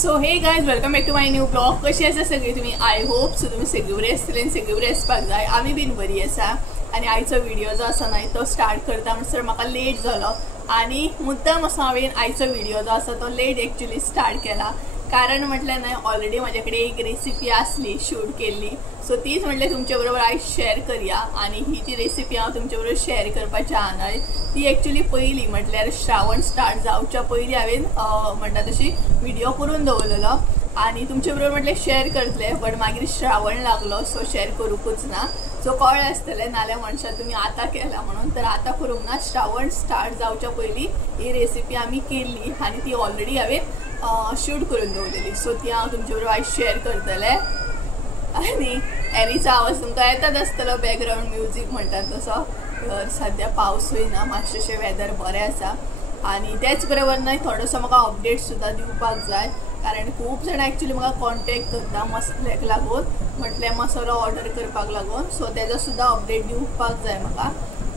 So hey guys welcome back to my new blog. कशी आसा सगळी तुमी? आय होप सो तुमी सगळी बरी आसतली आनी सगळी बरी आसपाक जाय. आमी बीन बरी आसा. आनी आयचो व्हिडिओ जो आसा न्हय तो स्टार्ट करता म्हणसर म्हाका लेट जालो आनी मुद्दाम असो हांवें आयचो व्हिडिओ जो आसा तो लेट एक्चुअली स्टार्ट केला. कारण म्हटल्यार न्हय ऑलरेडी म्हाजे कडेन एक रेसिपी आसली शूट केल्ली, सो तीच म्हटल्यार तुमचे बरोबर आयज शेअर करूया. आनी ही जी रेसिपी हांव तुमचे बरोबर शेअर करपाची आहा न्हय ती एक्चुअली पयली म्हटल्यार श्रावण स्टार्ट जावच्या पयलीं हांवें म्हणटा तशी व्हिडिओ करून दवरलेलो आनी तुमचे बरोबर म्हटल्यार शेअर करतले. बट मागीर श्रावण लागलो सो शेअर करूंकूच ना. सो कळ्ळें आसतलें नाल्यार म्हणशात तुमी आतां केला म्हणून, तर आतां करूंक ना. श्रावण स्टार्ट जावच्या पयलीं ही रेसिपी आमी केल्ली आनी ती ऑलरेडी हांवें शूट करून दवरलेली. सो ती हांव तुमचे बरोबर आयज शेअर करतलें. आनी एरीचो आवाज तुमकां येतात आसतलो बॅकग्रावंड म्युजीक म्हणटात तसो. तर सद्या पावसूय ना, मातशें वेदर बरें आसा. आनी तेच बरोबर न्हय थोडोसो म्हाका अपडेट सुद्दां दिवपाक जाय. कारण खूब जाणां एक्चुअली म्हाका कॉन्टेक्ट करता मसाल्याक लागून, म्हटल्यार मसालो ऑर्डर करपाक लागून. सो तेजो सुद्दां अपडेट दिवपाक जाय म्हाका.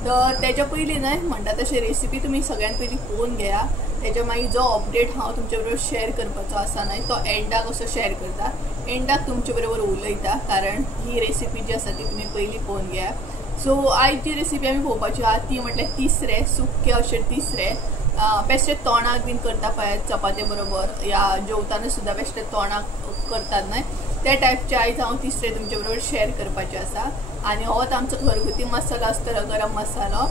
तर तेच्या पयलीं न्हय म्हणटा तशी रेसिपी तुमी सगळ्यात पयलीं पळोवन घेया. तेच्या मागीर जो अपडेट हांव तुमचे बरोबर शेअर करपाचो आसा न्हय तो एंडाक असो शेअर करता. एंडाक तुमचे बरोबर उलयता कारण ही रेसिपी जी आसा ती तुमी पयलीं पळोवन घेया. सो आयज जी रेसिपी आमी पळोवपाची आहा ती म्हटल्यार तिसरे सुक्के अशे तिसरे. बेश्टे तोंडाक बीन करता पळय चपाते बरोबर या जेवताना सुद्दां बेश्टे तोंडाक करतात न्हय त्या टायपचे आयज हांव तिसरे तुमचे बरोबर शेअर करपाचे आसा. आनी होच आमचो घरगुती मसालो आसतलो गरम मसालो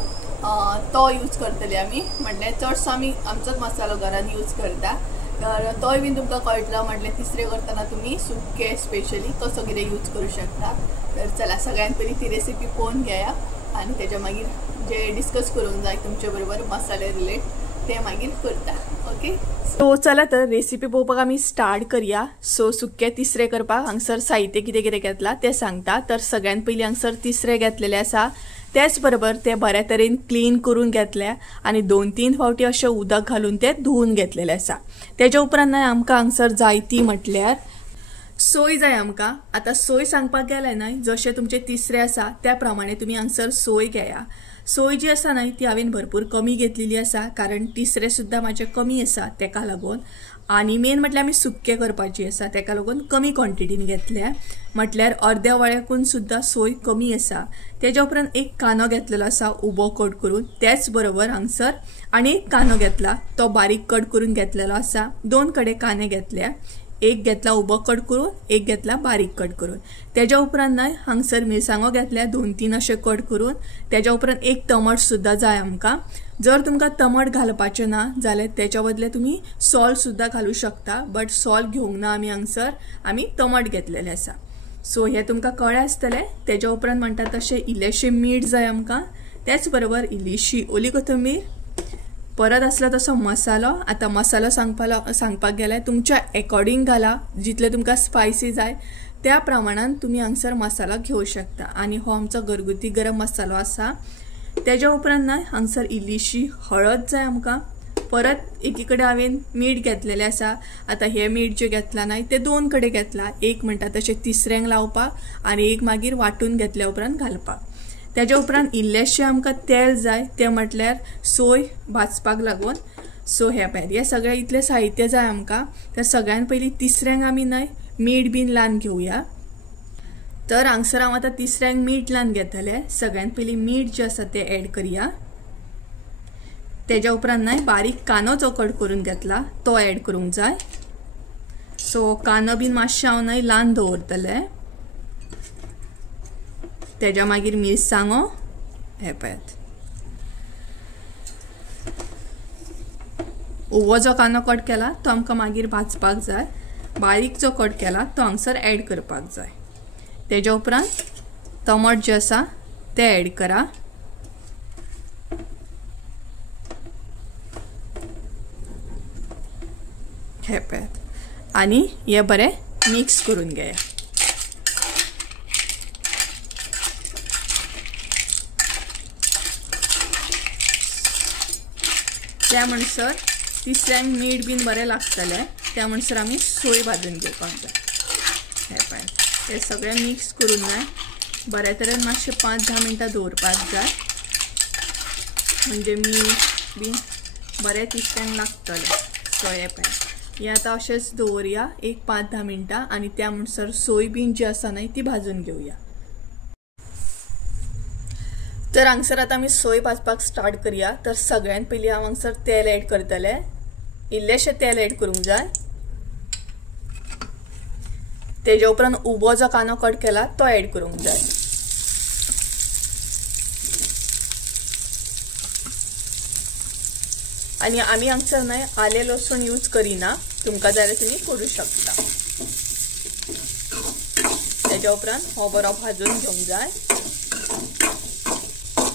तो यूज करतली आमी. म्हटल्यार चडसो आमी आमचोच मसालो घरान यूज करता. तर तोय बीन तुमकां कळटलो म्हटल्यार तिसरे करतना तुमी सुक्के स्पेशली कसो कितें यूज करूं शकता. तर चला सगळ्यात पयलीं ती रेसिपी पळोवन घेया आनी तेच्या मागीर जे डिस्कस करूंक जाय तुमचे बरोबर मसाले रिलेट ते मागीर करता. ओके सो चला तर रेसिपी पळोवपाक आमी स्टार्ट करूया. सो सुक्के तिसरे करपाक हांगसर साहित्य कितें कितें घेतला ते सांगता. तर सगळ्यात पयलीं हांगसर तिसरे घेतलेले आसा. त्याच बरोबर ते बऱ्या तरेन क्लीन करून घेतले आनी 2-3 फावटी अशें उदक घालून ते धुवून घेतलेले आसा. तेच्या उपरांत आमकां हांगसर जाय ती म्हटल्यार सोय जाय आमकां. आतां सोय सांगपाक गेले न्हय जशे तुमचे तिसरे आसा त्या प्रमाणे तुमी हांगसर सोय घेया. सोय जी आसा न्हय ती हांवें भरपूर कमी घेतलेली आसा कारण तिसरे सुद्दां म्हाजे कमी आसा तेका लागून. आनी मेन म्हटल्यार आमी सुक्के करपाची आसा तेका लागून कमी क्वॉन्टिटीन घेतल्या. म्हटल्यार अर्द्या वळ्याकून सुद्दां सोय कमी आसा. तेच्या उपरांत एक कांदो घेतलेलो आसा उबो कट करून. त्याच बरोबर हांगसर आनी एक कांदो घेतला तो बारीक कट करून घेतलेलो आसा. 2 कडेन कांदे घेतल्या. एक घेतला उबो कट करून, एक घेतला बारीक कट करून. तेच्या उपरांत न्हय हांगसर मिरसांगो घेतल्या 2-3 अशे कट करून. तेच्या उपरांत एक टमाट सुद्दां जाय आमकां. जर तुमकां टमाट घालपाचें ना जाल्यार तेच्या बदले तुमी सॉल्ट सुद्दां घालूं शकता. बट सॉल्ट घेवंक ना आमी हांगसर, आमी टमाट घेतलेले आसा. सो हे तुमकां कळ्ळें आसतलें. तेच्या उपरांत म्हणटा तशें इल्लेशें मीठ जाय आमकां. त्याच बरोबर इल्लीशी ओली कोथंबीर. परत आसला तसो मसालो. आतां मसालो सांगपाक गेल्यार तुमच्या अकॉर्डिंग घाला. जितले तुमकां स्पायसी जाय त्या प्रमाणान तुमी हांगसर मसालो घेवं शकता. आनी हो आमचो घरगुती गरम मसालो आसा. तेच्या उपरांत न्हय हांगसर इल्लीशी हळद जाय आमकां. परत एकी कडेन हांवें मीठ घेतलेलें आसा. आतां हे मीठ जे घेतला न्हय ते 2 कडेन घेतला. एक म्हणटा तशें तिसऱ्यांक लावपाक आनी एक मागीर वांटून घेतल्या उपरांत घालपाक. तेच्या उपरांत इल्लेशें आमकां तेल जाय ते म्हटल्यार सोय भाजपाक लागून. सो हे पळय हे सगळें इतलें साहित्य जाय आमकां. तर सगळ्यात पयलीं तिसऱ्यांक आमी न्हय मीठ बीन लावन घेवया. तर हांगसर हांव आतां तिसऱ्यांक मीठ लावन घेतलें. सगळ्यात पयलीं मीठ जें आसा तें एड करया. तेच्या उपरांत न्हय बारीक कांदो जो कट करून घेतला तो एड करूंक जाय. सो कांदो बीन मातशें हांव न्हय लावन दवरतलें. तेच्या मागीर मिरसांगो हे पळयात. उबो जो कांदो कट केला तो आमकां मागीर भाजपाक जाय. बारीक जो कट केला तो हांगसर एड करपाक जाय. तेच्या उपरांत टमाट जे आसा ते एड करा. हे पळयात आनी हे बरें मिक्स करून घेया. त्या म्हणसर तिसऱ्यांक मीठ बीन बरें लागतलें. त्या म्हणसर आमी सोय भाजून घेवपाक जाय. हे पळय हे सगळें मिक्स करून न्हय बऱ्या तरेन मातशें 5-10 मिनटां दवरपाक जाय. म्हणजे मीठ बीन बरें तिसऱ्यांक लागतलें. सो हे पळय हे आता अशेंच दवरया एक 5-10 मिनटां आणि त्या म्हणसर सोयाबीन जी आसा न्हय ती भाजून घेवया। तर हांगसर आता आमी सोय भाजपाक स्टार्ट करूया। तर सगळ्यात पयलीं हांव हांगसर तेल ऍड करतले। इल्लेशें तेल ऍड करूंक जाय। तेजे उपरांत उबो जो कांदो कट केला तो ऍड करूंक जाय। आणि आमी हांगसर न्हय आले लसूण यूज करिना, तुमकां जाय जाल्यार तुमी करूं शकता। तेजे उपरांत हो बरो भाजून घेवंक जाय,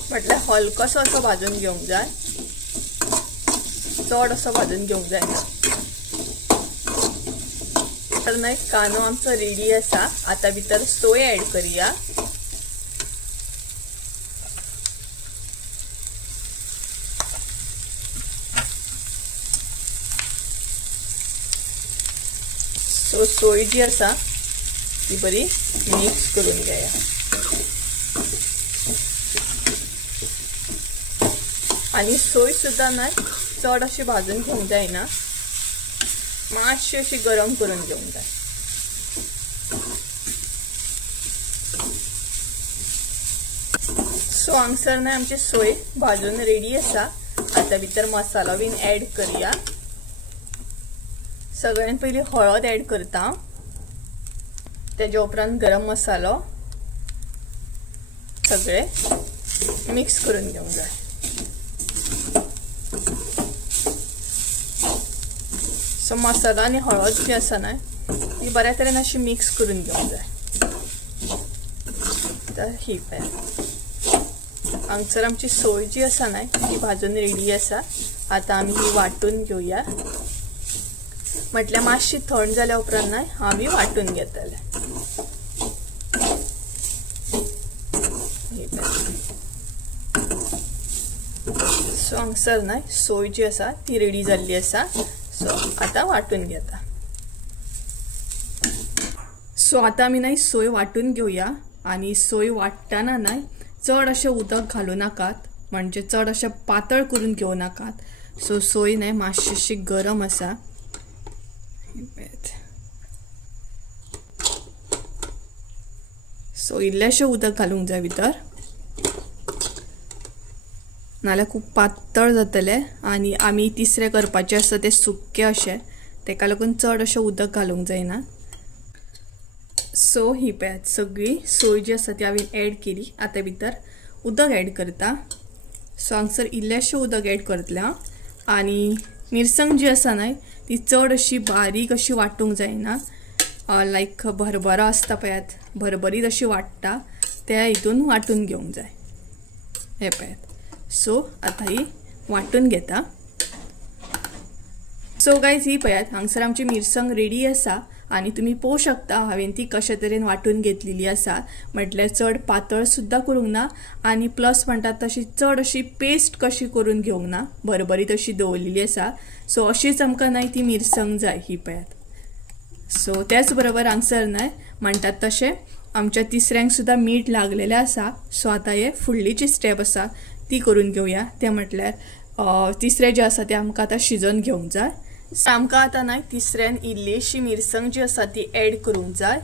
म्हटल्यार हलकोसो असो भाजून घेवंक जाय, चड असो भाजून घेवंक जायना। तर न्हय कांदो आमचो रेडी आसा। आता भितर सोय ऍड करूया। सो सोय जी आसा ती बरी मिक्स करून घेया। आणि सोय सुद्धा न्हय चड अशी भाजून घेवंक जायना, मातशी अशी गरम करून घेवंक जाय। सो हांगसर न्हय आमची सोय भाजून रेडी आसा। आता भितर मसालो बीन ऍड करूया। सगळ्यात पयलीं हळद ऍड करता, तेजे उपरांत गरम मसालो सगळे मिक्स करून घेवंक जाय। सो मसाला आणि हळद जी आसा न्हय ती बऱ्या तरेन अशी मिक्स करून घेवंक जाय। तर ही पळय हांगसर आमची सोय जी आसा न्हय ती भाजून रेडी आसा। आता आमी ही वाटून घेवया, म्हटल्यार मातशी थंड जाल्या उपरांत न्हय आमी वाटून घेतले। सो हांगसर न्हय सोय जी आसा ती रेडी जाल्ली आसा। सो आता वाटून घेता। सो आता आमी न्हय सोय वाटून घेवया। आणि सोय वाटताना न्हय चड अशें उदक घालू नाकात, म्हणजे चड अशें पातळ करून घेवं नाकात। सो सोय न्हय मातशी अशी गरम आसा। सो इल्लेशें उदक घालूंक जाय भितर, नाल्यार खूब पातळ जातले आणि आमी तिसरे करपाचे आसा ते सुक्के अशें, तेका लागून चड अशें उदक घालूंक जायना। सो ही पळय सगळी सोय जी आसा ती हांवें ऍड केली। आता भितर उदक ऍड करता। सो हांगसर इल्लेशें उदक ऍड करतलें हांव। आणि मिरसांग जी आसा न्हय ती चड अशी बारीक अशी वाटूंक जायना, लायक भरभरो आसता पळयात, भरभरीत अशी वाटता त्या हितून वाटून घेवंक जाय। हे पळयात। सो आता ही वाटून घेता। सो गायज ही पळयात हांगसर आमची मिरसांग रेडी आसा। आणि तुम्ही पळोवंक शकता हांवें ती कशा तरेन वाटून घेतलेली आसा, म्हटल्यार चड पातळ सुद्धा करूंक ना आणि प्लस म्हणटात तशी चड अशी पेस्ट कशी करून घेवंक ना, भरभरीत अशी दवरलेली आसा। सो अशीच आमकां न्हय ती मिरसांग जाय ही पळयात। सो त्याच बरोबर हांगसर न्हय म्हणटात तशें आमच्या तिसऱ्यांक सुद्धा मीठ लागलेलें आसा। सो आता हे फुडली जी स्टेप आसा ती करून घेवया। ते म्हटल्यार तिसरे जे आसा ते आमकां आता शिजोवन घेवंक जाय। आमकां आता न्हय तिसऱ्यान इल्लीशी मिरसांग जी आसा ती ऍड करूंक जाय।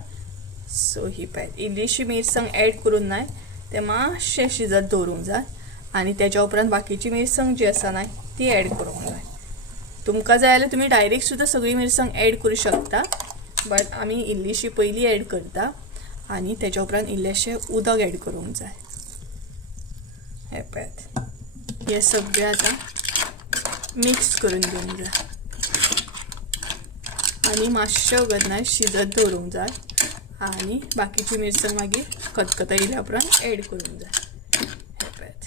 सो ही पळय इल्लीशी मिरसांग ऍड करून न्हय ते मातशें शिजत दवरूंक जाय आणि तेच्या उपरांत बाकीची मिरसांग जी आसा न्हय ती ऍड करूंक जाय। तुमकां जाय जाल्यार तुमी डायरेक्ट सुद्धा सगळी मिरसांग ऍड करूं शकता, बट आमी इल्लीशी पयली ऍड करता आणि तेच्या उपरांत इल्लेशें उदक ऍड करूंक जाय। हे पळयात हे सगळें आता मिक्स करून घेवंक जाय आणि मातशें वगत न्हय शिजत दवरूंक जाय आणि बाकीची मिरसांग मागीर खतखतो येयल्या उपरांत ऍड करूंक जाय। हे पळयात।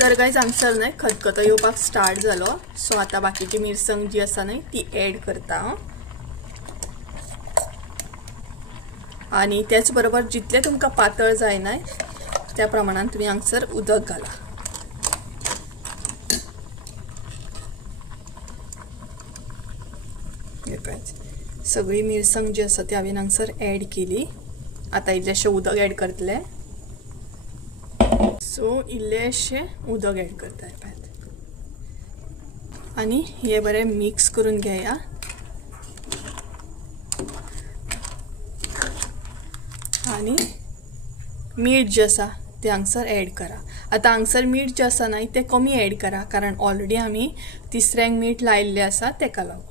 तर गायज हांगसर न्हय खतखतो येवपाक स्टार्ट जालो। सो आता बाकीची मिरसांग जी आसा न्हय ती ऍड करता आणि त्याच बरोबर जितले तुमकां पातळ जाय न्हय त्या प्रमाणान तुम्ही हांगसर उदक घाला। सगळी मिरसांग जी आसा ती हांवें हांगसर ऍड केली। आता इल्लेशें उदक ऍड करतले। सो इल्लेशें उदक ऍड करता आणि हे बरे मिक्स करून घेया। आणि मीठ जे आसा ते हांगसर ॲड करा। आता हांगसर मीठ जे आसा ना ते कमी ॲड करा, कारण ऑलरेडी आमी तिसऱ्यांक मीठ लायिल्लें आसा तेका लागून।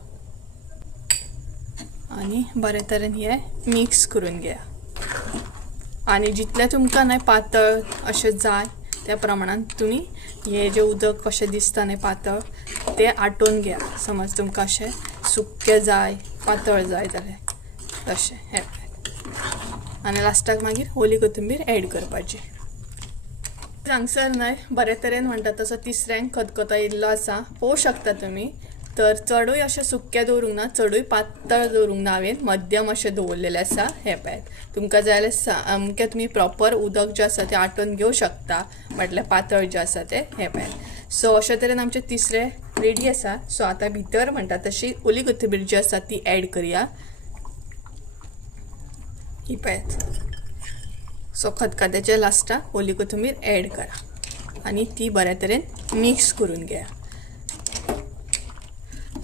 आणि बरे तरेन हे मिक्स करून घेया। आणि जितले तुमकां न्हय पातळ अशें जाय त्या प्रमाणान तुम्ही हे जे उदक कशें दिसता न्हय पातळ ते आटोवन घ्या। समज तुमकां अशें सुक्कें जाय पातळ जाय जाल्यार तशें हे। आणि लास्टाक मागीर ओली कोथिंबीर ॲड करपाची। हांगसर न्हय बरे तरेन म्हणटा तसो तिसऱ्यांक खतखतो येयल्लो आसा, पळोवं शकता तुमी। तर चडूय अशें सुक्कें दवरूंक ना, चडूय पातळ दवरूंक ना, हांवें मध्यम अशें दवरलेलें आसा हे पळयात। तुमकां जाय जाल्यार अमकें तुमी प्रॉपर उदक जें आसा तें आटोवन घेवं शकता, म्हटल्यार पातळ जें आसा तें हे पळयात। सो अशे तरेन आमचें तिसरें रेडी आसा। सो आतां भितर म्हणटा तशी ओली कोथिंबीर जी आसा ती ॲड करूया। ही पळयात। सो खतखत्याच्या लास्टाक ओली कोथिंबीर ॲड करा आणि ती बऱ्या तरेन मिक्स करून घेया।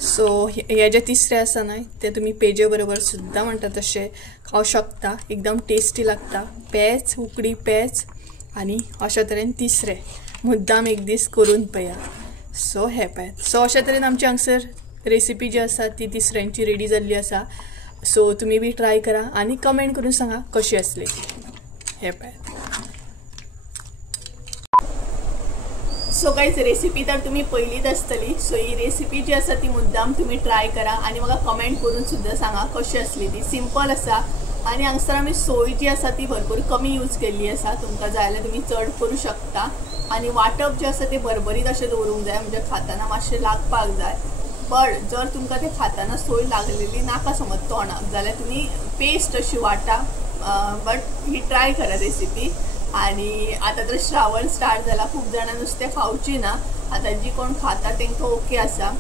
सो हे जे तिसरे आसा न्हय ते तुमी पेजे बरोबर सुद्दां म्हणटा तशें खावं शकता, एकदम टेस्टी लागता। पेज उकडी पेज आणि अशा तरेन तिसरे मुद्दाम एक दीस करून पळया। सो हे पळयात। सो अशा तरेन आमची हांगसर रेसिपी जी आसा ती तिसऱ्यांची रेडी जाल्ली आसा। सो तुम्ही बी ट्राय करा आणि कमेंट करून सांगा कशी असली हे पळयात। सो गाइस रेसिपी तर तुम्ही पहिलीच आसतली। सो ही रेसिपी जी आसा ती मुद्दाम तुम्ही ट्राय करा आणि म्हाका कमेंट करून सुद्धा सांगा कशी असली ती। सिंपल आसा आणि हांगसर आमी सोय जी आसा ती भरपूर कमी यूज केल्ली आसा। तुमकां जाय जाल्यार तुम्ही चड करू शकता। आणि वाटप जे आसा ते भरभरीत अशें दवरूंक जाय, म्हणजे खाताना मातशें लागपाक जाय। बट जर तुमकां ते खाताना सोय लागलेली नाका समज तोंडाक जाल्यार तुम्ही पेस्ट अशी वाटा। बट ही ट्राय करा रेसिपी। आणि आता तर श्रावण स्टार्ट झाला, खूप जाणां नुस्तें खावची ना। आता जी कोण खाता तांकां ओके आसा।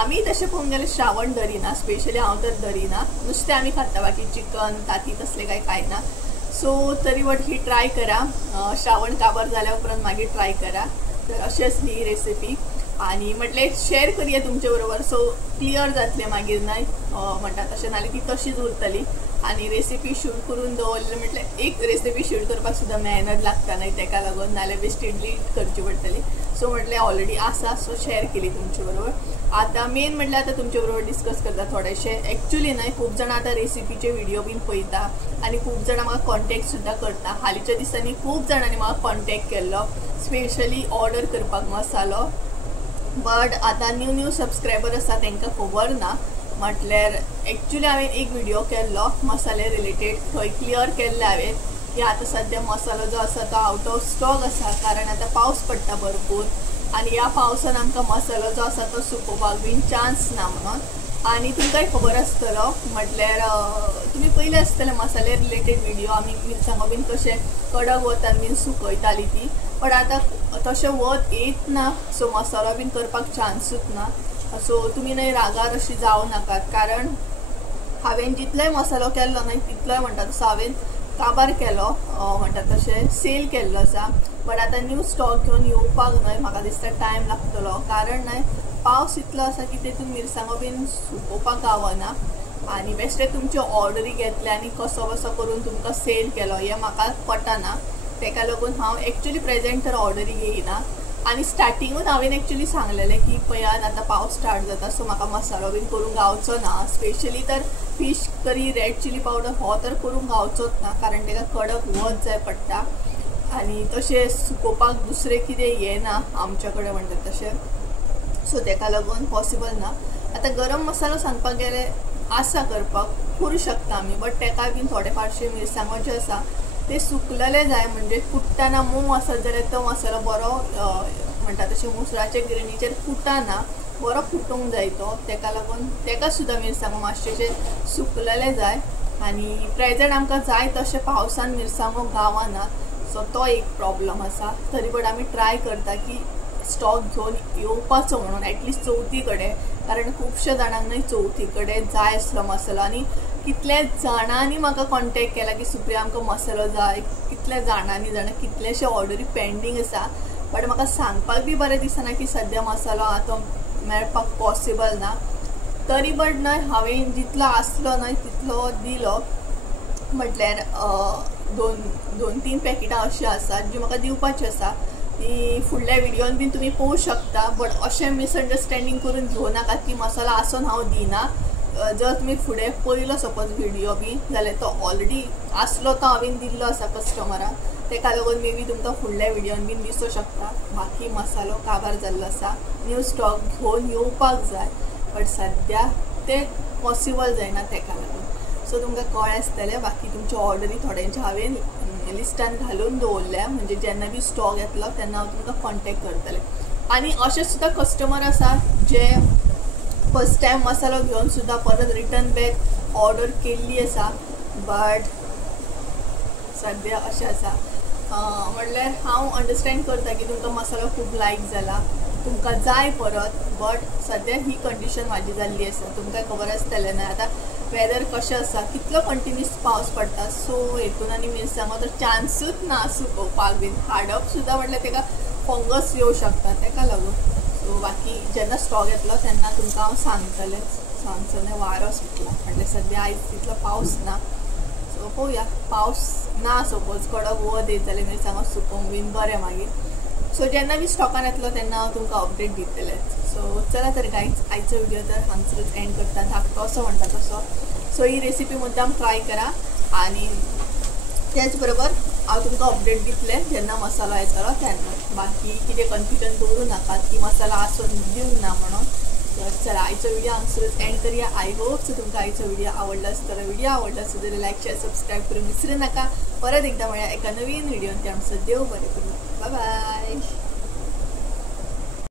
आमी तशें पळोवंक गेल्यार श्रावण धरिना, स्पेशली हांव तर धरिना। नुस्तें आमी खाता, बाकी चिकन ताती तसलें कांय खायना। सो तरी बट ही ट्राय करा। श्रावण काबार जाल्या उपरांत मागीर ट्राय करा। तर अशी आसली ही रेसिपी आणि म्हटलें शेअर करूया तुमचे बरोबर। सो क्लियर जातलें मागीर न्हय म्हणटा तशें, नाल्यार ती तशीच उरतली। आणि रेसिपी शूट करून दवरलें म्हटल्यार एक रेसिपी शूट करपाक सुद्दां मेहनत लागता न्हय, तेका लागून नाल्यार बेश्टी डिलीट करची पडटली। सो म्हटलें ऑलरेडी आसा सो शेअर केली तुमचे बरोबर। आता मेन म्हटल्यार आता तुमचे बरोबर डिस्कस करता थोडेशे। एक्चुअली न्हय खूप जाणां आता रेसिपीचे व्हिडिओ बीन पळयता आणि खूप जाणां म्हाका कॉन्टॅक्ट सुद्दां करता। हालींच्या दिसांनी खूप जाणांनी म्हाका कॉन्टॅक्ट केल्लो, स्पेशली ऑर्डर करपाक मसालो। बट आता न्यू सबस्क्रायबर आसा तांकां खबर ना। म्हटल्यार एक्चुअली हांवें एक व्हिडिओ केल्लो मसाले रिलेटेड, थंय क्लियर केल्लें हांवें की आता सद्या मसालो जो आसा तो आउट ऑफ स्टॉक आसा, कारण आता पावस पडटा भरपूर आणि ह्या पावसान आमकां मसालो जो आसा तो सुकोवपाक बीन चान्स ना म्हणून। आणि तुमकांय खबर आसतलो, म्हटल्यार तुमी पयले आसतले मसाले रिलेटेड व्हिडिओ, आमी मिरसांगो बीन कशे कडक वतान बीन सुकयताली ती। बट आता तशें वत येत ना, सो मसालो बीन करपाक चान्सूच ना। सो तुमी न्हय रागार अशी जावं नाकात, कारण हांवें जितलोय मसालो केल्लो न्हय तितलोय म्हणटा तसो हांवें काबार केलो, म्हणटा तशें सेल केल्लो आसा। बट आता न्यू स्टॉक घेवन येवपाक न्हय म्हाका दिसता टायम लागतलो, कारण न्हय पावस इतलो आसा की तेतून मिरसांगो बीन सुकोवपाक गावना। आणि बेश्टे तुमचे ऑर्डरी घेतले आणि कसो करून तुमकां सेल केलो हें म्हाका पटना। तेका लागून हांव एक्चुअली प्रेजेंट तर ऑर्डरी घेयना। आणि स्टार्टिंगूच हांवें एक्चुअली सांगलेलें की पळयात आता पावस स्टार्ट जाता, सो म्हाका मसालो बीन करूंक गावचो ना। स्पेशली तर fish curry red chilli powder हो तर करूंक गावचोच ना, कारण तेका कडक वत जाय पडटा आणि तशें सुकोवपाक दुसरें कितें हें ना आमच्या कडेन म्हणटात तशें। सो तेका लागून पॉसिबल ना। आता गरम मसालो सांगपाक गेले आसा करपाक करूं शकता आमी, बट तेका बीन थोडे फारशे मिरसांगो जे आसा ते सुकलेले जाय, म्हणजे कुट्टना मोव आसत जाल्यार तो मसालो बरो म्हणटा तशें मुसळाचे गिरणीचेर फुटना, बरो फुटूंक जाय तो। तेका लागून तेका सुद्दां मिरसांगो मातशें सुकलेले जाय आणि प्रेजेंट आमकां जाय तशें पावसान मिरसांगो गावना, सो तो एक प्रॉब्लम आसा। तरी पण आमी ट्राय करता की स्टॉक घेवन येवपाचो म्हणून ॲटलिस्ट चवथी कडेन, कारण खुबशे जाणांक न्हय चवथी कडेन जाय आसलो मसालो। आणि कितले जाणांनी म्हाका कॉन्टॅक्ट केला की सुप्रिया आमकां मसालो जाय, कितले जाणांनी कितलेशे ऑर्डरी पेंडींग आसा। बट म्हाका सांगपाक बी बरें दिसना की सद्या मसालो आतां मेळपाक पॉसिबल ना. तरी बट न्हय हांवें जितलो आसलो न्हय तितलो दिलो. म्हटल्यार 2-3 पॅकेटां अशी आसात जी म्हाका दिवपाची आसा. ती फुडल्या व्हिडिओन बीन तुमी पळोवंक शकता. बट अशें मिसअंडरस्टँडींग करून घेवं नाकात की मसालो आसून हांव दिना. जर तुम्ही फुडें पळयलो सपोज व्हिडिओ बी जाल्यार तो ऑलरेडी आसलो तो हांवें दिल्लो आसा कस्टमराक. तेका लागून मे बी तुमकां फुडल्या व्हिडिओन बीन दिसूंक शकता. बाकी मसालो काबार जाल्लो आसा. न्यू स्टॉक घेवन येवपाक जाय बट सद्या ते पॉसिबल जायना तेका लागून. सो तुमकां कळ्ळें आसतलें. बाकी तुमच्यो ऑर्डरी थोड्यांच्यो हांवें लिस्टान घालून दवरल्या. म्हणजे जेन्ना बी स्टॉक येतलो तेन्ना हांव तुमकां कॉन्टॅक्ट करतलें. आनी अशे सुद्दां कस्टमर आसात जे फर्स्ट टायम मसालो घेवन सुद्दां परत रिटर्न बॅक ऑर्डर केल्ली आसा. बट सद्या अशें आसा म्हटल्यार हांव अंडरस्टँड करता की तुमकां मसालो खूब लायक जाला, तुमकां जाय परत. बट सद्या ही कंडिशन म्हाजी जाल्ली आसा. तुमकां खबर आसतलें न्हय आतां वेदर कशें आसा, कितलो कंटिन्यूस पावस पडटा. सो हेतून आनी मिरसांगो तर चान्सूच ना सुकोवपाक बीन. हाडप सुद्दां म्हटल्यार तेका फंगस येवं शकता तेका लागून. सो बाकी जेन्ना स्टॉक येतलो तेन्ना तुमकां हांव सांगतलेंच. सांगचो वारो सुटला म्हटल्यार सद्या आयज तितलो पावस ना. सो पळोवया पावस ना सपोज कडक वत येत जाल्यार मिरसांगो सुकोवंक बीन बरें मागीर. सो जेन्ना बी स्टॉकान येतलो तेन्ना हांव तुमकां अपडेट दितलेंच. सो चला तर गायज आयचो व्हिडिओ तर हांगसरूच एंड करता. धाकटो असो म्हणटा तसो. सो ही रेसिपी मुद्दाम ट्राय करा आनी त्याच बरोबर हांव तुमकां अपडेट दितलें जेन्ना मसालो येतलो तेन्ना. बाकी कितें कन्फ्युजन दवरूं नाकात की मसालो आसून दिवंक ना म्हणून. तर चला आयचो व्हिडिओ हांगसरूच एंड करूया. आय होप सो तुमकां आयचो व्हिडिओ आवडलो आसतलो. व्हिडिओ आवडलो आसत जाल्यार लायक शेअर सबस्क्राईब करूंक विसरूं नाका. परत एकदा मेळया एका नवीन व्हिडिओन. ते आमचो देव बरें करूं. Bye bye.